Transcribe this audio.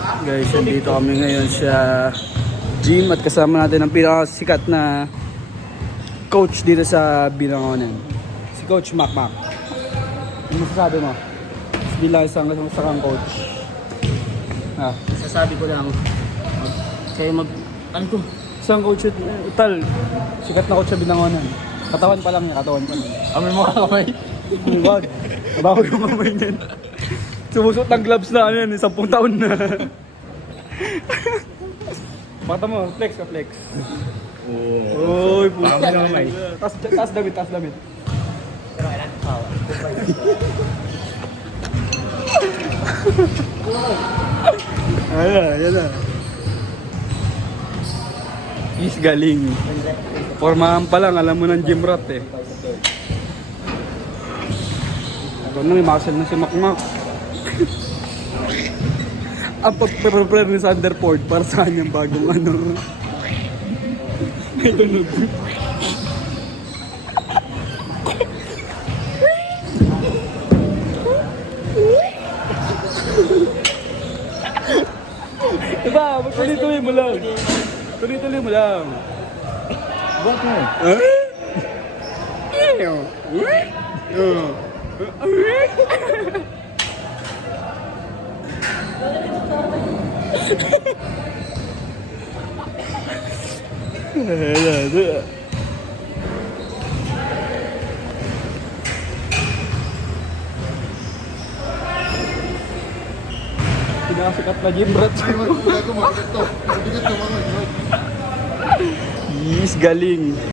Guys, dito kami ngayon sa gym at kasama natin ang pinakasikat na coach dito sa Binangonan. Si Coach Macmac. Ano masasabi mo? Bilang isang coach. Ah, Sasabi ko lang, kayo ano to? isang coach tal. Sikat na coach sa Binangonan. Katawan pa lang niya, katawan pa lang. Amoy mo kamay. Oh God. Bago yung kamay niyan. Sumusot ng gloves na ano yan, 10 taon na. Pakita mo, flex ka, flex. Oo. Uy, puta. Bago yung kamay. Taas damit, taas damit. Ayan na. Is galing. Formahan pa lang, alam mo ng gym rat eh. Ito na, may muscle na si Macmac. Ang pag-prepare ni Sanderford para sa kanyang bagong ano. May tunog. Diba, tuloy-tuloy mo lang. Tuloy-tuloy mo lang. Buat mo. Pinakasikat na gym rat. Yes, galing.